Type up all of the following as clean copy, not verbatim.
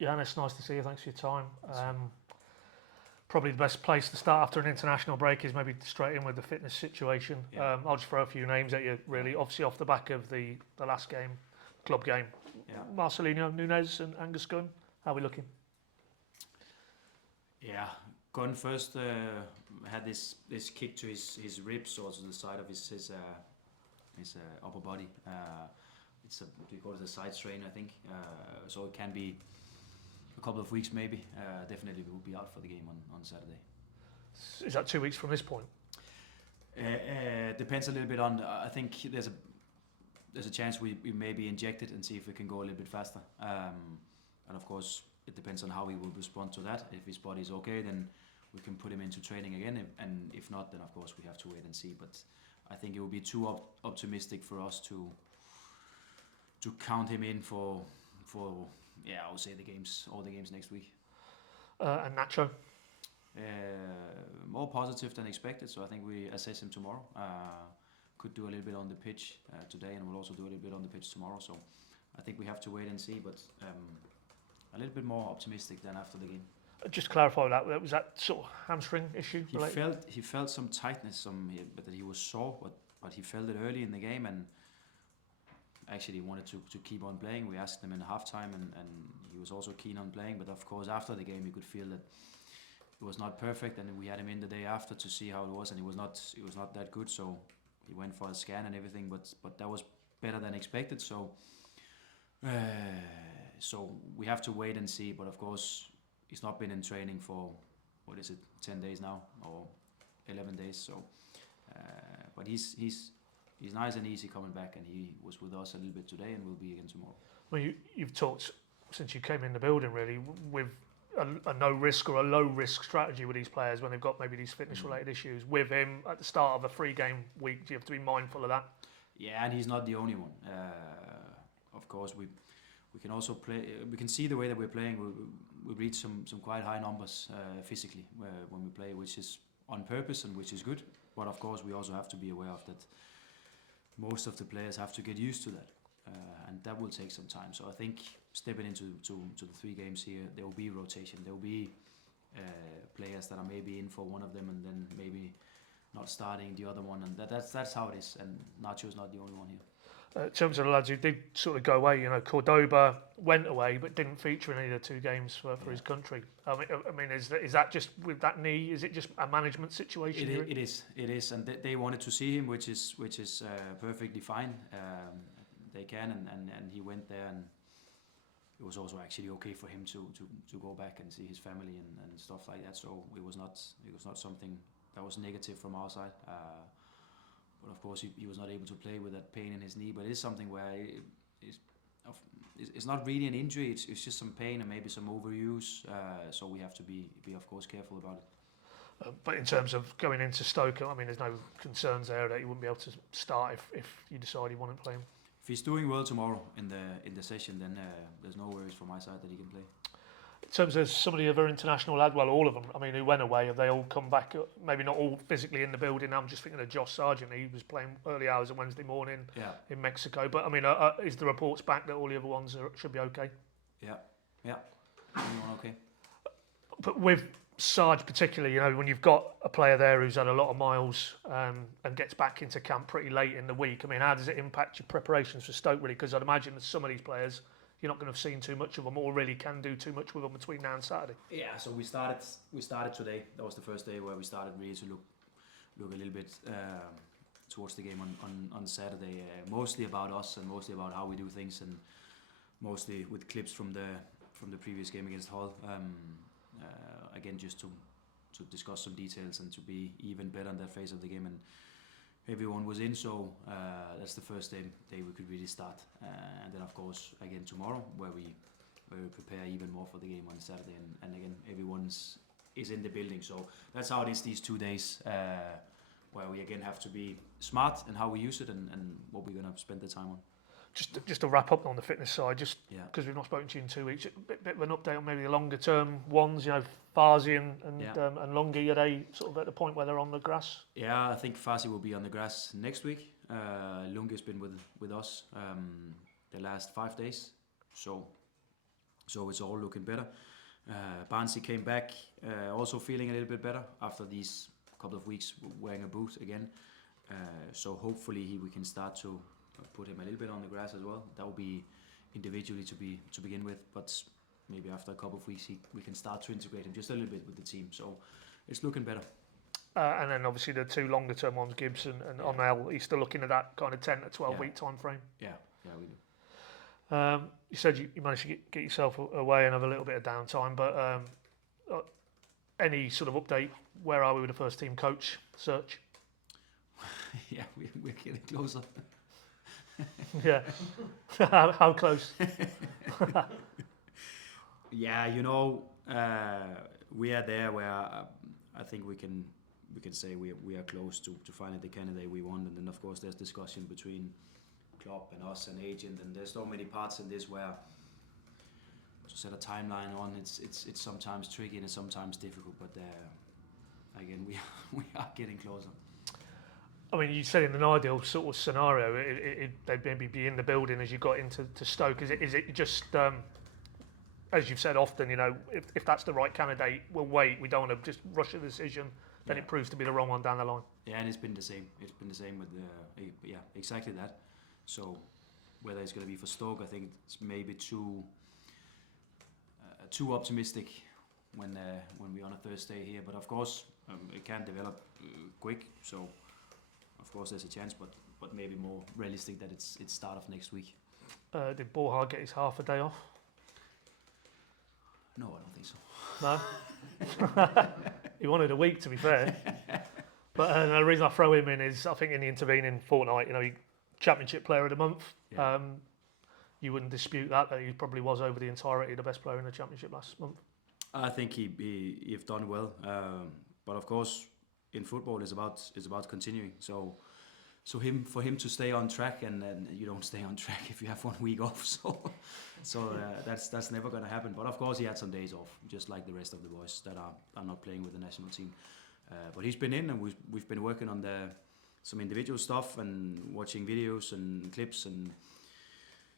Johannes, nice to see you. Thanks for your time. Probably the best place to start after an international break is maybe straight in with the fitness situation. Yeah. I'll just throw a few names at you, really. Obviously, off the back of the last game, club game. Yeah. Marcelino, Nunes, and Angus Gunn. How are we looking? Yeah, Gunn first had this kick to his ribs or to the side of his upper body. It's a, we call it a side strain, I think. So it can be a couple of weeks maybe. Definitely we will be out for the game on Saturday. Is that 2 weeks from this point? Depends a little bit on. I think there's a chance we maybe inject it and see if we can go a little bit faster. And of course, it depends on how he will respond to that. If his body is okay, then we can put him into training again. And if not, then of course we have to wait and see. But I think it would be too optimistic for us to count him in for I would say all the games next week. And Nacho? More positive than expected, so I think we assess him tomorrow. Could do a little bit on the pitch today, and we'll also do a little bit on the pitch tomorrow. So I think we have to wait and see, but a little bit more optimistic than after the game. Just to clarify that, was that sort of hamstring issue? He felt some tightness, but that he was sore, but he felt it early in the game, and actually wanted to keep on playing. We asked him in halftime, and he was also keen on playing. But of course, after the game, you could feel that it was not perfect, and we had him in the day after to see how it was, and it was not that good. So he went for a scan and everything, but that was better than expected. So we have to wait and see. But of course, he's not been in training for 10 days now or 11 days. So, but he's nice and easy coming back, and he was with us a little bit today and will be again tomorrow. Well, you've talked since you came in the building really with a no risk or a low risk strategy with these players when they've got maybe these fitness related issues. With him at the start of a 3-game week, do you have to be mindful of that? Yeah, and he's not the only one. Of course, we can also play. We can see the way that we're playing. We reach some quite high numbers physically when we play, which is on purpose and which is good. But of course, we also have to be aware of that. Most of the players have to get used to that, and that will take some time. So I think stepping into the 3 games here, there will be rotation. There will be players that are maybe in for one of them and then maybe not starting the other one, and that's how it is. And Nacho's not the only one here. In terms of the lads who did sort of go away, Cordoba went away but didn't feature in any of the 2 games for his country. I mean, is that just with that knee? Is it just a management situation? It is, and they wanted to see him, which is perfectly fine. They can, and he went there, and it was also actually okay for him to go back and see his family and stuff like that. So it was not something that was negative from our side. But of course, he was not able to play with that pain in his knee. But it is something where it's not really an injury. It's just some pain and maybe some overuse. So we have to be of course careful about it. But in terms of going into Stoke, I mean, there's no concerns there that he wouldn't be able to start if you decide you want to play him. If he's doing well tomorrow in the session, then there's no worries from my side that he can play. In terms of some of the other international lads, well, all of them, I mean, who went away, have they all come back? Maybe not all physically in the building. I'm just thinking of Josh Sargent. He was playing early hours on Wednesday morning in Mexico. But, I mean, is the reports back that all the other ones should be okay? Yeah. Everyone okay. But with Sarge particularly, when you've got a player there who's had a lot of miles and gets back into camp pretty late in the week, I mean, how does it impact your preparations for Stoke, really? Because I'd imagine that some of these players, you're not going to have seen too much of them or really can do too much with them between now and Saturday. Yeah, so we started today. That was the first day where we started really to look a little bit towards the game on Saturday. Mostly about us and mostly about how we do things, and mostly with clips from the previous game against Hull. Again, just to discuss some details and to be even better in that phase of the game. And everyone was in, so that's the first day we could really start. And then, of course, again tomorrow, where we prepare even more for the game on Saturday. And again, everyone is in the building. So that's how it is these 2 days, where we again have to be smart in how we use it and what we're going to spend the time on. Just to wrap up on the fitness side, just because we've not spoken to you in 2 weeks, a bit of an update on maybe the longer term ones, Farsi and Lungi, are they sort of at the point where they're on the grass? Yeah, I think Farsi will be on the grass next week. Lungi's been with us the last 5 days, so So it's all looking better. Barnsley came back also feeling a little bit better after these couple of weeks wearing a boot again. So hopefully we can start to put him a little bit on the grass as well. That will be individually to begin with, but maybe after a couple of weeks we can start to integrate him just a little bit with the team. So it's looking better. And then obviously the two longer term ones, Gibbs and Onel, he's still looking at that kind of 10 to 12 week time frame. Yeah, we do. You said you managed to get yourself away and have a little bit of downtime, but any sort of update? Where are we with the first team coach search? Yeah, we're getting closer. Yeah. How close? Yeah, we are there where I think we can say we are close to finding the candidate we want, and then of course there's discussion between club and us and agent, and there's so many parts in this where to set a timeline on it's sometimes tricky and it's sometimes difficult, but again we are getting closer. I mean, you said in an ideal sort of scenario, they'd maybe be in the building as you got into Stoke. Is it just, as you've said often, if that's the right candidate, we'll wait. We don't want to just rush a decision, then it proves to be the wrong one down the line. Yeah, and it's been the same. It's been the same with exactly that. So whether it's going to be for Stoke, I think it's maybe too optimistic when we're on a Thursday here. But of course, it can develop quick. So of course there's a chance, but maybe more realistic that it's start of next week. Did Borja get his half a day off? No, I don't think so. No? He wanted a week, to be fair. But the reason I throw him in is I think in the intervening fortnight, he Championship Player of the Month. Yeah. You wouldn't dispute that he probably was over the entirety the best player in the Championship last month. I think he've done well, but of course in football it's about continuing. So for him to stay on track, and you don't stay on track if you have 1 week off. So that's never going to happen. But of course he had some days off, just like the rest of the boys that are not playing with the national team. But he's been in, and we've been working on some individual stuff and watching videos and clips and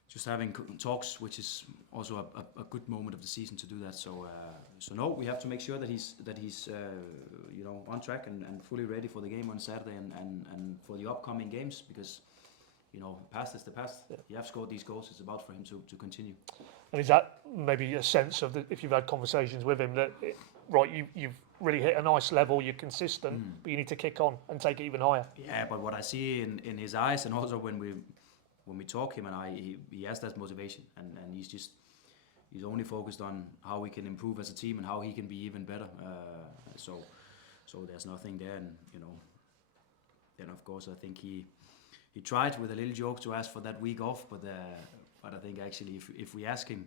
just having talks, which is also a good moment of the season to do that. So no, we have to make sure that he's on track and fully ready for the game on Saturday and for the upcoming games, because past is the past. Yeah. You have scored these goals. It's about for him to continue. And is that maybe a sense of if you've had conversations with him that you've really hit a nice level, you're consistent, but you need to kick on and take it even higher? Yeah, but what I see in his eyes, and also when we talk, him and he has that motivation, and he's only focused on how we can improve as a team and how he can be even better. So there's nothing there, and then of course I think he tried with a little joke to ask for that week off, but I think actually if we ask him,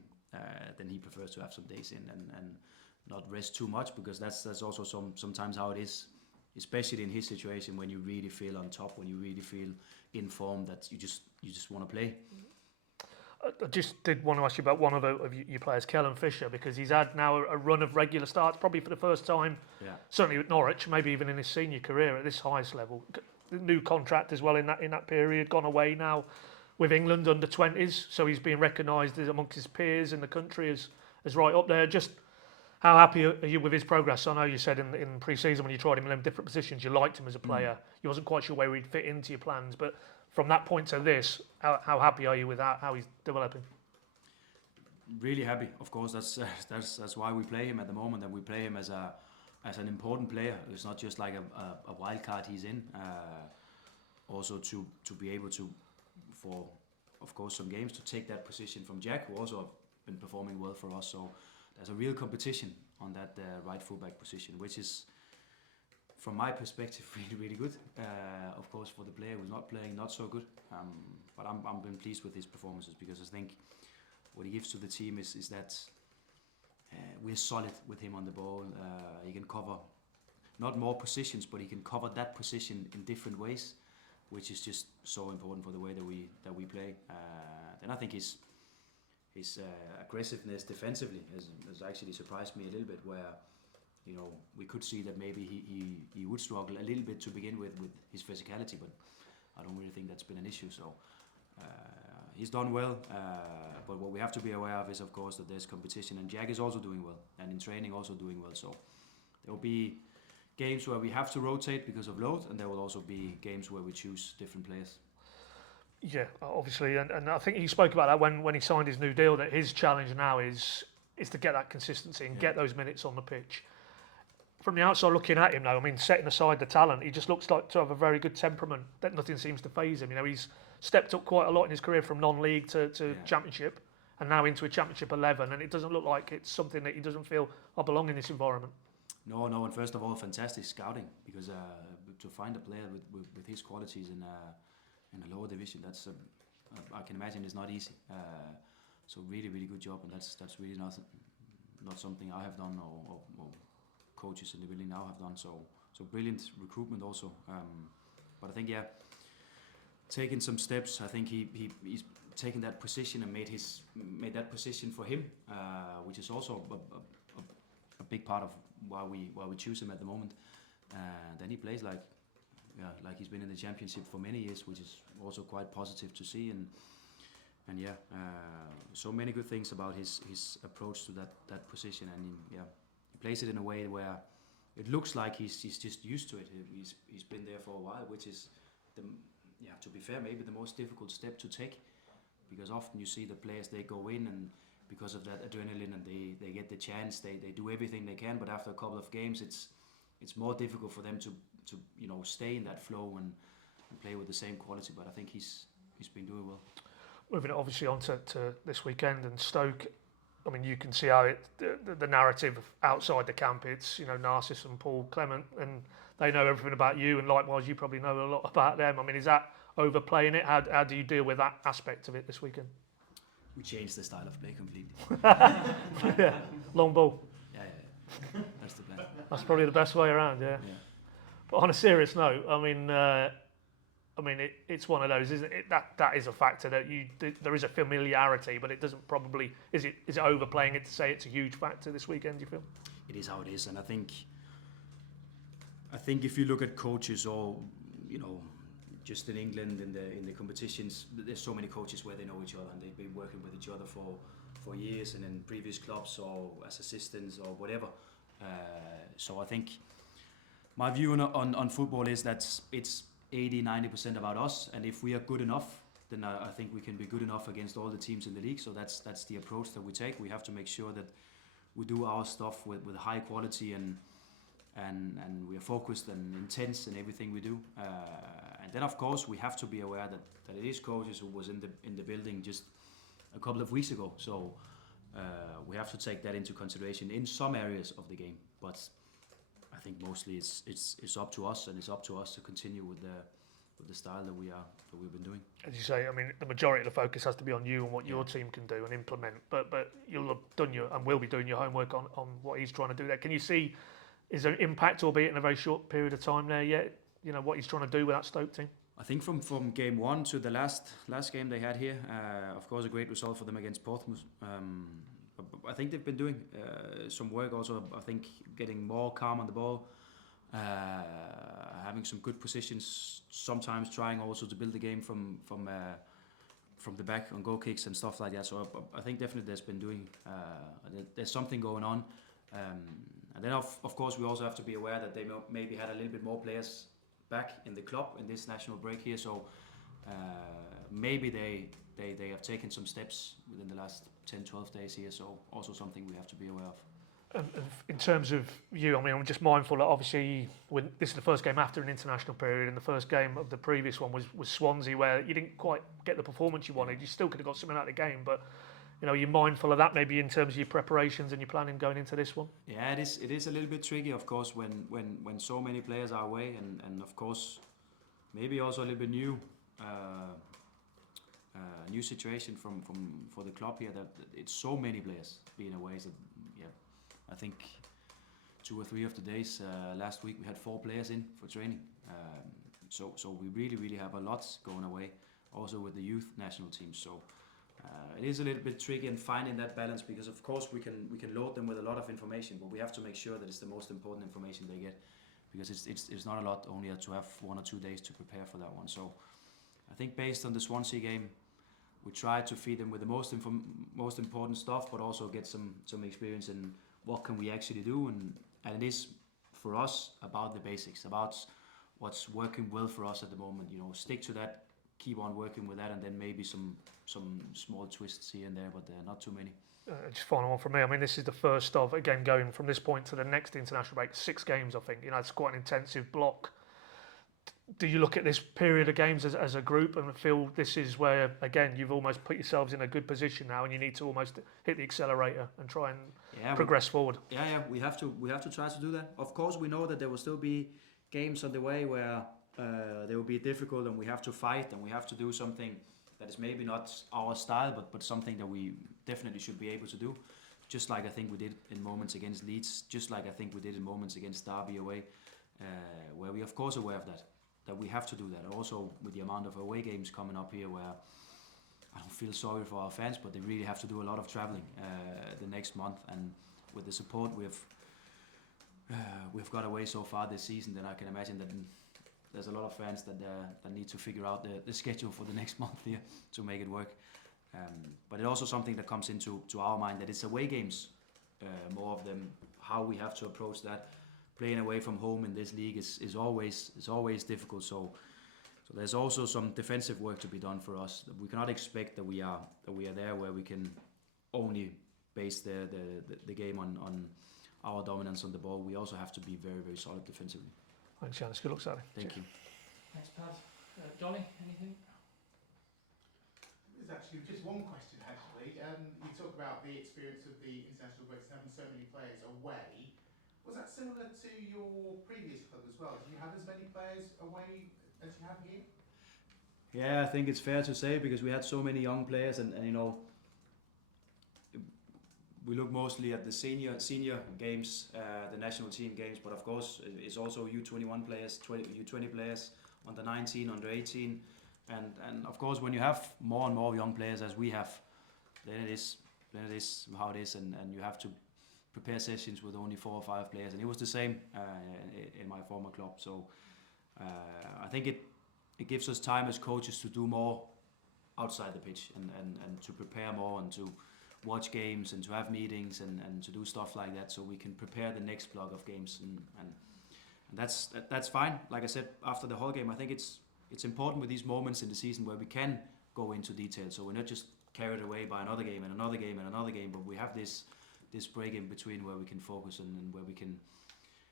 then he prefers to have some days in and not rest too much, because that's also sometimes how it is, especially in his situation, when you really feel on top, when you really feel in form, that you just want to play. I just did want to ask you about one of your players, Kell Fischer, because he's had now a run of regular starts, probably for the first time, certainly with Norwich, maybe even in his senior career at this highest level. New contract as well in that period, gone away now with England under 20s, so he's being recognised amongst his peers in the country as right up there. Just how happy are you with his progress? I know you said in pre-season when you tried him in different positions, you liked him as a player. You wasn't quite sure where he'd fit into your plans, but from that point to this, how happy are you with how he's developing? Really happy, of course. That's why we play him at the moment, and we play him as an important player. It's not just like a wild card he's in. Also to be able to, for of course some games, to take that position from Jack, who also have been performing well for us. So there's a real competition on that right fullback position, which is, from my perspective, really, really good. Of course, for the player who's not playing, not so good. But I'm been pleased with his performances, because I think what he gives to the team is that we're solid with him on the ball. He can cover not more positions, but he can cover that position in different ways, which is just so important for the way that we play. Then I think his aggressiveness defensively has actually surprised me a little bit, where we could see that maybe he would struggle a little bit to begin with his physicality, but I don't really think that's been an issue. So he's done well, but what we have to be aware of is, of course, that there's competition, and Jack is also doing well, and in training also doing well. So there will be games where we have to rotate because of load, and there will also be games where we choose different players. Yeah, obviously, and I think he spoke about that when he signed his new deal, that his challenge now is to get that consistency and get those minutes on the pitch. From the outside looking at him now, I mean, setting aside the talent, he just looks like to have a very good temperament that nothing seems to faze him. You know, he's stepped up quite a lot in his career from non-league to Championship and now into a Championship 11, and it doesn't look like it's something that he doesn't feel, I belong in this environment. No, and first of all, fantastic scouting, because to find a player with his qualities in a lower division, that's I can imagine it's not easy. So really good job, and that's really not something I have done or coaches in the building now have done. So brilliant recruitment also. But I think taking some steps. I think he's taken that position and made that position for him, which is also a big part of why we choose him at the moment. Then he plays like he's been in the championship for many years, which is also quite positive to see. And so many good things about his approach to that position, and he plays it in a way where it looks like he's just used to it. He's been there for a while, which is to be fair, maybe the most difficult step to take, because often you see the players, they go in and because of that adrenaline and they get the chance, they do everything they can, but after a couple of games it's more difficult for them to stay in that flow and play with the same quality. But I think he's been doing well. Moving it obviously on to this weekend and Stoke. I mean, you can see how the narrative outside the camp, it's, Narcissus and Paul Clement, and they know everything about you, and likewise you probably know a lot about them. I mean, is that overplaying it? How do you deal with that aspect of it this weekend? We changed the style of play completely. Yeah, long ball. Yeah. That's the plan. That's probably the best way around, yeah. But on a serious note, it's one of those, isn't it? That is a factor that there is a familiarity, but it doesn't probably. Is it overplaying it to say it's a huge factor this weekend? Do you feel? It is how it is, and I think if you look at coaches or just in England in the competitions, there's so many coaches where they know each other and they've been working with each other for years and in previous clubs or as assistants or whatever. So I think my view on football is that it's 80-90% about us, and if we are good enough, then I think we can be good enough against all the teams in the league. So that's the approach that we take. We have to make sure that we do our stuff with high quality and we are focused and intense in everything we do. And then of course we have to be aware that it is coaches who was in the building just a couple of weeks ago. So we have to take that into consideration in some areas of the game. But I think mostly it's up to us, and it's up to us to continue with the style that we've been doing. As you say, I mean, the majority of the focus has to be on you and what your team can do and implement. But you'll have done and will be doing your homework on what he's trying to do there. Can you see, is there an impact, albeit in a very short period of time there yet? What he's trying to do with that Stoke team? I think from game one to the last game they had here, of course a great result for them against Portsmouth. I think they've been doing some work also. I think getting more calm on the ball, having some good positions, sometimes trying also to build the game from the back on goal kicks and stuff like that. So I think definitely there's something going on. And then of course we also have to be aware that they maybe had a little bit more players back in the club in this national break here. So maybe they have taken some steps within the last 10-12 days here, so also something we have to be aware of. In terms of you, I mean, I'm just mindful that obviously this is the first game after an international period, and the first game of the previous one was Swansea, where you didn't quite get the performance you wanted. You still could have got something out of the game, but you're mindful of that maybe in terms of your preparations and your planning going into this one? Yeah, it is a little bit tricky, of course, when so many players are away, and of course maybe also a little bit new situation for the club here, that it's so many players being away. So I think 2 or 3 of the days last week we had 4 players in for training. So we really have a lot going away, also with the youth national team. So it is a little bit tricky in finding that balance, because of course we can load them with a lot of information, but we have to make sure that it's the most important information they get, because it's not a lot only to have 1 or 2 days to prepare for that one. So I think based on the Swansea game, we try to feed them with the most important stuff, but also get some experience in what can we actually do, and it is for us about the basics, about what's working well for us at the moment. You know, stick to that, keep on working with that, and then maybe some small twists here and there, but not too many. Just final one from me. I mean, this is the first of, again, going from this point to the next international break, 6 games, I think. You know, it's quite an intensive block. Do you look at this period of games as a group and feel this is where, again, you've almost put yourselves in a good position now and you need to almost hit the accelerator and try and progress forward? Yeah, we have to try to do that. Of course, we know that there will still be games on the way where they will be difficult and we have to fight and we have to do something that is maybe not our style, but something that we definitely should be able to do. Just like I think we did in moments against Leeds, just like I think we did in moments against Derby away, where we of course are aware of that we have to do that. Also with the amount of away games coming up here, where I don't feel sorry for our fans, but they really have to do a lot of traveling the next month. And with the support we've got away so far this season, then I can imagine that there's a lot of fans that need to figure out the schedule for the next month here to make it work. But it's also something that comes into our mind, that it's away games, more of them, how we have to approach that. Playing away from home in this league is always difficult. So there's also some defensive work to be done for us. We cannot expect that we are there where we can only base the game on our dominance on the ball. We also have to be very, very solid defensively. Thanks, Johannes. Good luck, Sally. Thank you. Thanks, Pad. Johnny, anything? There's actually just one question, actually. You talk about the experience of the international breaks and having so many players away. Was that similar to your previous club as well? Do you have as many players away as you have here? Yeah, I think it's fair to say, because we had so many young players, and you know, we look mostly at the senior games, the national team games, but of course it's also U21 players, U20 players, under 19, under 18, and of course when you have more and more young players as we have, then it is how it is, and you have to prepare sessions with only 4 or 5 players, and it was the same in my former club. So I think it gives us time as coaches to do more outside the pitch and to prepare more and to watch games and to have meetings and to do stuff like that, so we can prepare the next block of games, and that's fine. Like I said, after the whole game, I think it's important with these moments in the season where we can go into detail, so we're not just carried away by another game and another game and another game, but we have this break in between where we can focus and where we can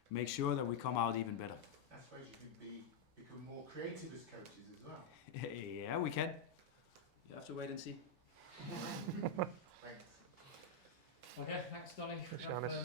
make sure that we come out even better. I suppose you can become more creative as coaches as well. Yeah, we can. You have to wait and see. Thanks. Okay, thanks, Johnny. Thanks, Johannes.